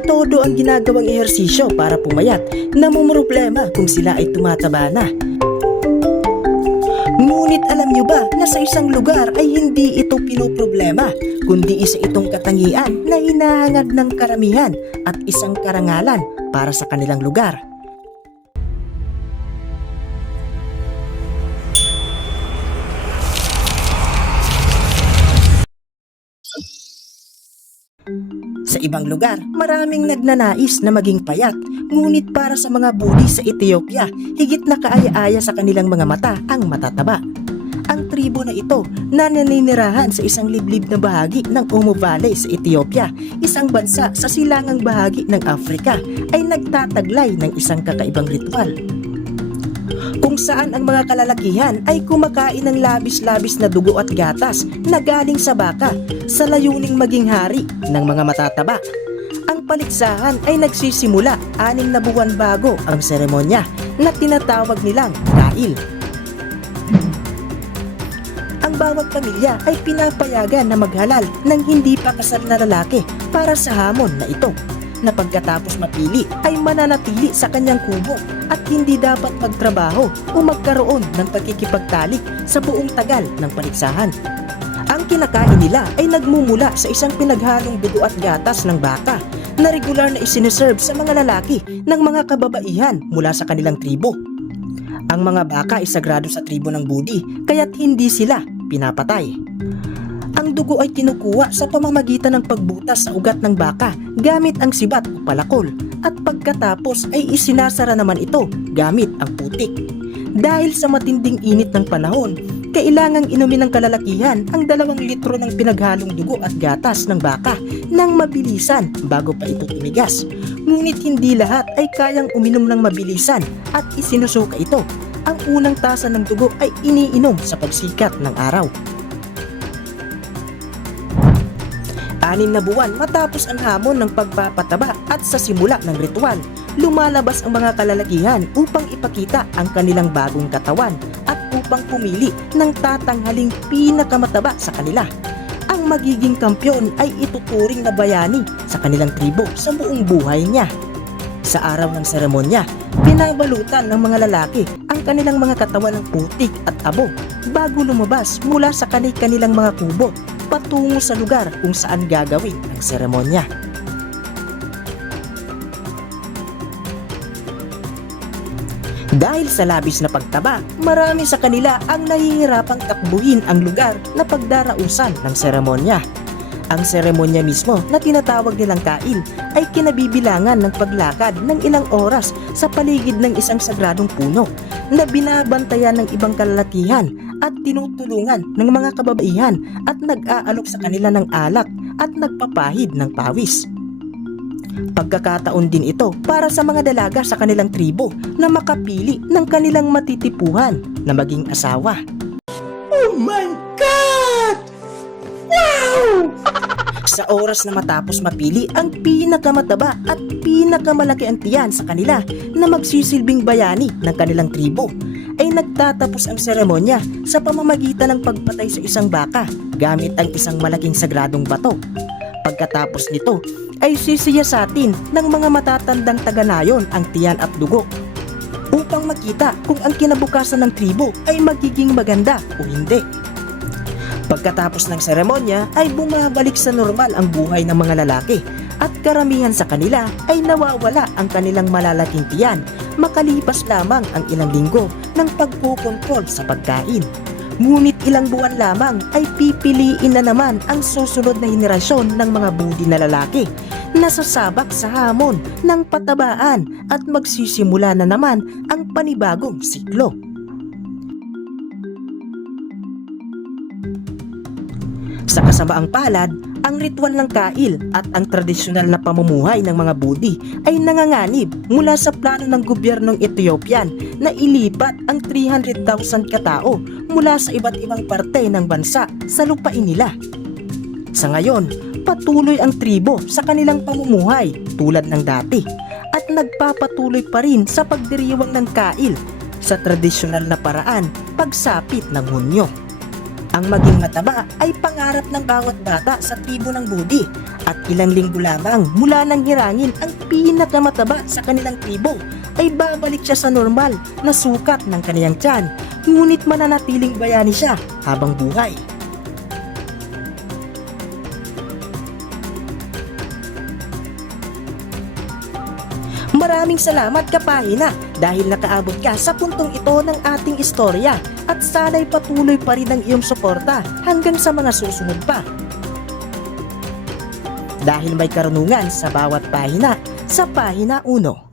ay todo ang ginagawang ehersisyo para pumayat, namumroblema kung sila ay tumataba na. Ngunit alam nyo ba na sa isang lugar ay hindi ito pinoproblema, kundi isa itong katangian na hinahangad ng karamihan at isang karangalan para sa kanilang lugar. Sa ibang lugar, maraming nagnanais na maging payat, ngunit para sa mga buli sa Ethiopia, higit na kaaya-aya sa kanilang mga mata ang matataba. Ang tribo na ito na naninirahan sa isang liblib na bahagi ng Omo Valley sa Ethiopia, isang bansa sa silangang bahagi ng Africa, ay nagtataglay ng isang kakaibang ritual kung saan ang mga kalalakihan ay kumakain ng labis-labis na dugo at gatas na galing sa baka sa layuning maging hari ng mga matataba. Ang paligsahan ay nagsisimula 6 na buwan bago ang seremonya na tinatawag nilang kail. Ang bawat pamilya ay pinapayagan na maghalal ng hindi pa kasal na lalaki para sa hamon na ito, na pagkatapos mapili ay mananatili sa kanyang kubo at hindi dapat magtrabaho o magkaroon ng pagkikipagtalik sa buong tagal ng paligsahan. Ang kinakain nila ay nagmumula sa isang pinaghalong dugo at gatas ng baka na regular na isiniserve sa mga lalaki ng mga kababaihan mula sa kanilang tribo. Ang mga baka ay sagrado sa tribo ng Budi, kaya't hindi sila pinapatay. Ang dugo ay kinukuha sa pamamagitan ng pagbutas sa ugat ng baka gamit ang sibat o palakol, at pagkatapos ay isinasara naman ito gamit ang putik. Dahil sa matinding init ng panahon, kailangang inumin ng kalalakihan ang 2 litro ng pinaghalong dugo at gatas ng baka nang mabilisan bago pa ito tumigas. Ngunit hindi lahat ay kayang uminom ng mabilisan at isinusuka ito. Ang unang tasa ng dugo ay iniinom sa pagsikat ng araw. 6 na buwan matapos ang hamon ng pagpapataba at sa simula ng ritual, lumalabas ang mga kalalakihan upang ipakita ang kanilang bagong katawan at upang pumili ng tatanghaling pinakamataba sa kanila. Ang magiging kampyon ay ituturing na bayani sa kanilang tribo sa buong buhay niya. Sa araw ng seremonya, pinabalutan ng mga lalaki ang kanilang mga katawan ng putik at abo bago lumabas mula sa kanilang mga kubo patungo sa lugar kung saan gagawin ang seremonya. Dahil sa labis na pagtaba, marami sa kanila ang nahihirapang takbuhin ang lugar na pagdarausan ng seremonya. Ang seremonya mismo na tinatawag nilang kail ay kinabibilangan ng paglakad ng ilang oras sa paligid ng isang sagradong puno na binabantayan ng ibang kalalakihan at tinutulungan ng mga kababaihan at nag-aalok sa kanila ng alak at nagpapahid ng pawis. Pagkakataon din ito para sa mga dalaga sa kanilang tribo na makapili ng kanilang matitipuhan na maging asawa. Oh my God! Wow! Sa oras na matapos mapili ang pinakamataba at pinakamalaki ang tiyan sa kanila na magsisilbing bayani ng kanilang tribo, ay nagtatapos ang seremonya sa pamamagitan ng pagpatay sa isang baka gamit ang isang malaking sagradong bato. Pagkatapos nito ay sisiyasatin ng mga matatandang taga-nayon ang tiyan at dugo upang makita kung ang kinabukasan ng tribo ay magiging maganda o hindi. Pagkatapos ng seremonya ay bumabalik sa normal ang buhay ng mga lalaki at karamihan sa kanila ay nawawala ang kanilang malalaking tiyan makalipas lamang ang ilang linggo ng pagkukontrol sa pagkain. Ngunit ilang buwan lamang ay pipiliin na naman ang susunod na henerasyon ng mga budi na lalaki na sasabak sa hamon ng patabaan at magsisimula na naman ang panibagong siklo. Sa kasamaang palad, ang ritual ng kail at ang tradisyonal na pamumuhay ng mga Budi ay nanganganib mula sa plano ng gobyernong Ethiopian na ilipat ang 300,000 katao mula sa iba't ibang parte ng bansa sa lupain nila. Sa ngayon, patuloy ang tribo sa kanilang pamumuhay tulad ng dati at nagpapatuloy pa rin sa pagdiriwang ng kail sa tradisyonal na paraan pagsapit ng Hunyo. Ang maging mataba ay pangarap ng bawat bata sa tribo ng Budi at ilang linggo lamang mula nang hirangin ang pinakamataba sa kanilang tribo ay babalik siya sa normal na sukat ng kaniyang tiyan, ngunit mananatiling bayani siya habang buhay. Maraming salamat kapahina dahil nakaabot ka sa puntong ito ng ating istorya at sana'y patuloy pa rin ang iyong suporta hanggang sa mga susunod pa. Dahil may karunungan sa bawat pahina sa Pahina 1.